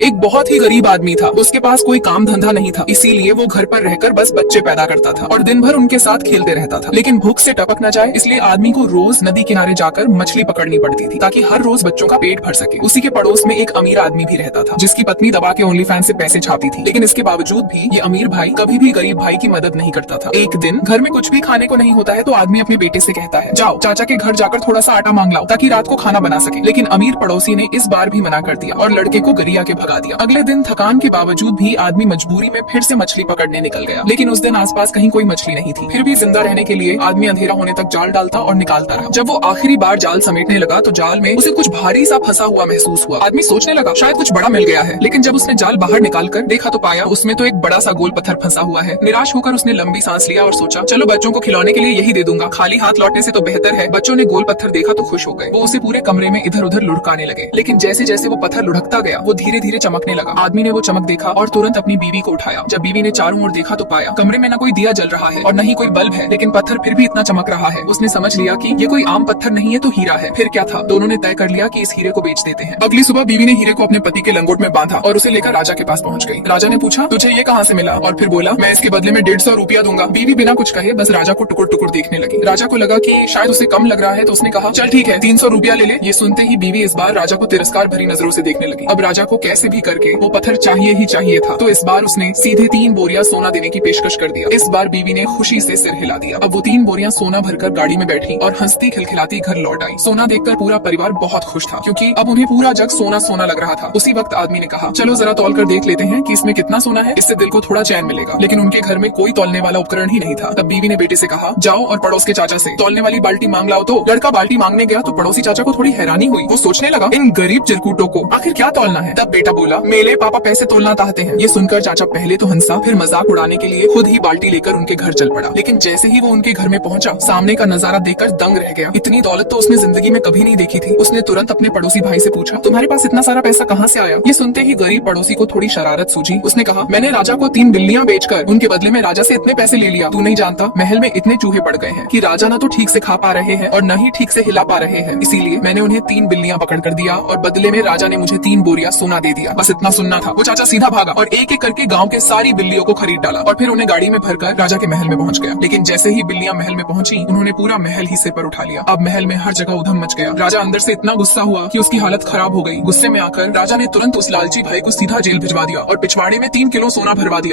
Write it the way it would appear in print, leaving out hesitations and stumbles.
एक बहुत ही गरीब आदमी था। उसके पास कोई काम धंधा नहीं था, इसीलिए वो घर पर रहकर बस बच्चे पैदा करता था और दिन भर उनके साथ खेलते रहता था। लेकिन भूख से टपक न जाए इसलिए आदमी को रोज नदी किनारे जाकर मछली पकड़नी पड़ती थी ताकि हर रोज बच्चों का पेट भर सके। उसी के पड़ोस में एक अमीर आदमी भी रहता था जिसकी पत्नी दबा के ओनली फैन से पैसे छापती थी। लेकिन इसके बावजूद भी ये अमीर भाई कभी भी गरीब भाई की मदद नहीं करता था। एक दिन घर में कुछ भी खाने को नहीं होता है तो आदमी अपने बेटे से कहता है, जाओ चाचा के घर जाकर थोड़ा सा आटा मांग लाओ ताकि रात को खाना बना सके। लेकिन अमीर पड़ोसी ने इस बार भी मना कर दिया और लड़के को गरिया के भगा दिया। अगले दिन थकान के बावजूद भी आदमी मजबूरी में फिर से मछली पकड़ने निकल गया। लेकिन उस दिन आसपास कहीं कोई मछली नहीं थी। फिर भी जिंदा रहने के लिए आदमी अंधेरा होने तक जाल डालता और निकालता रहा। जब वो आखिरी बार जाल समेटने लगा तो जाल में उसे कुछ भारी सा फंसा हुआ महसूस हुआ। आदमी सोचने लगा शायद कुछ बड़ा मिल गया है। लेकिन जब उसने जाल बाहर निकाल कर देखा तो पाया उसमें तो एक बड़ा सा गोल पत्थर फंसा हुआ है। निराश होकर उसने लंबी सांस लिया और सोचा, चलो बच्चों को खिलौने के लिए यही दे दूंगा, खाली हाथ लौटने से तो बेहतर है। बच्चों ने गोल पत्थर देखा तो खुश हो गए। वो उसे पूरे कमरे में इधर उधर लुढ़काने लगे। लेकिन जैसे जैसे वो पत्थर लुढ़कता गया वो धीरे धीरे चमकने लगा। आदमी ने वो चमक देखा और तुरंत अपनी बीवी को उठाया। जब बीवी ने चारों ओर देखा तो पाया कमरे में न कोई दिया जल रहा है और न ही कोई बल्ब है, लेकिन पत्थर फिर भी इतना चमक रहा है। उसने समझ लिया कि ये कोई आम पत्थर नहीं है तो हीरा है। फिर क्या था, दोनों ने तय कर लिया कि इस हीरे को बेच देते हैं। अगली सुबह बीवी ने हीरे को अपने पति के लंगोट में बांधा और उसे लेकर राजा के पास पहुंच गई। राजा ने पूछा, तुझे ये कहाँ से मिला? और फिर बोला, मैं इसके बदले में 150 रुपया दूंगा। बीवी बिना कुछ कहे बस राजा को टुकुर टुकुर देखने लगी। राजा को लगा कि शायद उसे कम लग रहा है तो उसने कहा, चल ठीक है 300 रुपया ले ले। ये सुनते ही बीवी इस बार राजा को तिरस्कार भरी नजरों से देखने लगी। अब राजा को कैसे भी करके वो पत्थर चाहिए ही चाहिए था, तो इस बार उसने सीधे 3 बोरियां सोना देने की पेशकश कर दिया। इस बार बीवी ने खुशी से सिर हिला दिया। अब वो 3 बोरियां सोना भरकर गाड़ी में बैठी और हंसती खिलखिलाती घर लौट आई। सोना देखकर पूरा परिवार बहुत खुश था क्योंकि अब उन्हें पूरा जग सोना सोना लग रहा था। उसी वक्त आदमी ने कहा, चलो जरा तौल कर देख लेते हैं कि इसमें कितना सोना है, इससे दिल को थोड़ा चैन मिलेगा। लेकिन उनके घर में कोई तौलने वाला उपकरण ही नहीं था। तब बीवी ने बेटे से कहा, जाओ और पड़ोस के चाचा से तौलने वाली बाल्टी मांग लाओ। तो लड़का बाल्टी मांगने गया तो पड़ोसी चाचा को थोड़ी हैरानी हुई। वो सोचने लगा, इन गरीब चिरकुटों को आखिर क्या तौलना है। तब बेटा बोला, मेले पापा पैसे तोलना चाहते हैं। ये सुनकर चाचा पहले तो हंसा, फिर मजाक उड़ाने के लिए खुद ही बाल्टी लेकर उनके घर चल पड़ा। लेकिन जैसे ही वो उनके घर में पहुंचा, सामने का नजारा देखकर दंग रह गया। इतनी दौलत तो उसने जिंदगी में कभी नहीं देखी थी। उसने तुरंत अपने पड़ोसी भाई से पूछा, तुम्हारे पास इतना सारा पैसा कहाँ से आया? ये सुनते ही गरीब पड़ोसी को थोड़ी शरारत सूझी। उसने कहा, मैंने राजा को 3 बिल्लियां बेचकर उनके बदले में राजा से इतने पैसे ले लिया। तू नहीं जानता, महल में इतने चूहे पड़ गए हैं कि राजा न तो ठीक से खा पा रहे हैं और न ही ठीक से हिला पा रहे हैं। इसीलिए मैंने उन्हें 3 बिल्लियां पकड़ कर दिया और बदले में राजा ने मुझे 3 बोरियां सोना दे दिया। बस इतना सुनना था। वो चाचा सीधा भागा और एक एक करके गाँव के सारी बिल्लियों को खरीद डाला और फिर उन्हें गाड़ी में भरकर राजा के महल में पहुंच गया। लेकिन जैसे ही बिल्लियां महल में पहुंची, उन्होंने पूरा महल ही सिर पर उठा लिया। अब महल में हर जगह उधम मच गया। राजा अंदर से इतना गुस्सा हुआ कि उसकी हालत खराब हो गई। गुस्से में आकर राजा ने तुरंत उस लालची भाई को सीधा जेल भिजवा दिया और पिछवाड़े में 3 किलो सोना भरवा दिया।